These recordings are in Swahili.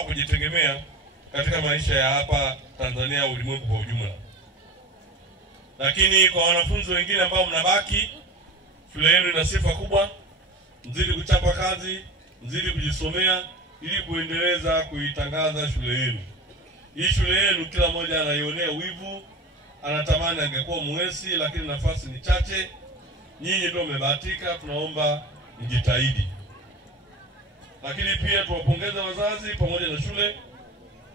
wao kujitegemea katika maisha ya hapa Tanzania, ulimwengu kwa ujumla. Lakini kwa wanafunzi wengine ambao mnabaki, shule yenu ina sifa kubwa, mzidi kuchapa kazi, mzidi kujisomea ili kuendeleza kuitangaza shule yenu. Hii shule yenu kila mmoja anaionea wivu, anatamani angekuwa mwesi, lakini nafasi ni chache. Nyinyi ndio mmebahatika, tunaomba mjitahidi. Lakini pia tuwapongeze wazazi pamoja na shule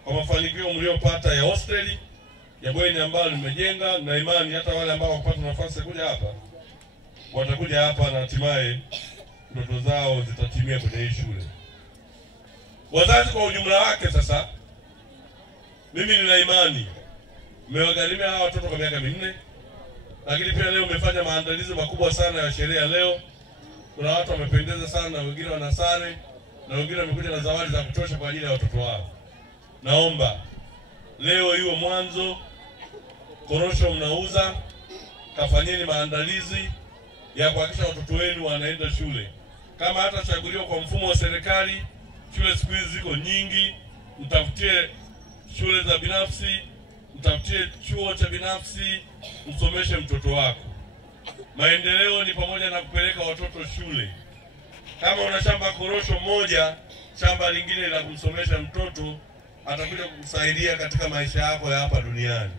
kwa mafanikio mliopata ya hosteli ya bweni ambayo nimejenga, na imani hata wale ambao wapata nafasi kuja hapa watakuja hapa na hatimaye ndoto zao zitatimia kwenye hii shule. Wazazi kwa ujumla wake sasa, mimi nina imani mmewagharimia hawa watoto kwa miaka 4, lakini pia leo mmefanya maandalizi makubwa sana ya sherehe leo. Kuna watu wamependeza sana, wengine wana sare na wengine wamekuja na zawadi za kutosha kwa ajili ya watoto wao. Naomba leo iwe mwanzo, korosho mnauza, kafanyeni maandalizi ya kuhakikisha watoto wenu wanaenda shule. Kama hata chaguliwa kwa mfumo wa serikali, shule siku hizi ziko nyingi, mtafutie shule za binafsi, mtafutie chuo cha binafsi, msomeshe mtoto wako. Maendeleo ni pamoja na kupeleka watoto shule. Kama una shamba korosho moja, shamba lingine la kumsomesha mtoto atakuja kukusaidia katika maisha yako ya hapa duniani.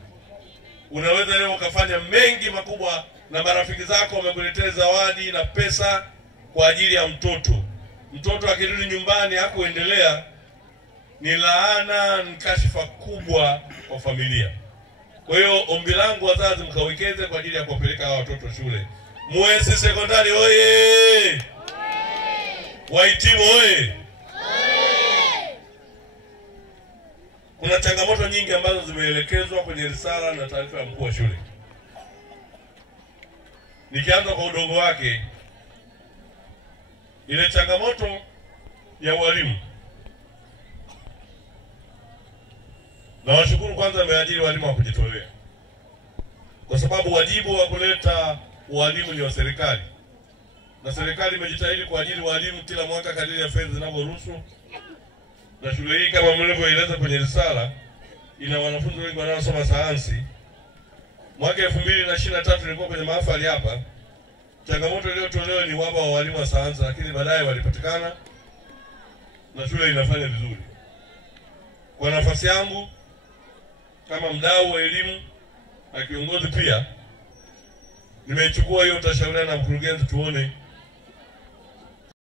Unaweza leo ukafanya mengi makubwa na marafiki zako wamekuletea zawadi na pesa kwa ajili ya mtoto. Mtoto akirudi nyumbani hakuendelea, ni laana, ni kashifa kubwa kwa familia. Kwa hiyo ombi langu wazazi, mkawekeze kwa ajili ya kuwapeleka hawa watoto shule. Mwesi Sekondari oye! Wahitimu oye! Kuna changamoto nyingi ambazo zimeelekezwa kwenye risala na taarifa ya mkuu wa shule. Nikianza kwa udogo wake, ile changamoto ya walimu. Na washukuru kwanza ameajiri walimu wa kujitolea, kwa sababu wajibu wa kuleta walimu ni wa serikali. Na serikali imejitahidi kuajiri walimu kila mwaka kadiri ya fedha zinavyoruhusu. Na shule hii kama mlivyoeleza kwenye risala, ina wanafunzi wengi wanaosoma sayansi. Mwaka 2023 nilikuwa kwenye mahafali hapa. Changamoto iliyotolewa ni uhaba wa walimu wa sayansi, lakini baadaye walipatikana na shule inafanya vizuri. Kwa nafasi yangu kama mdau wa elimu na kiongozi pia, nimechukua hiyo, tutashauriana na mkurugenzi tuone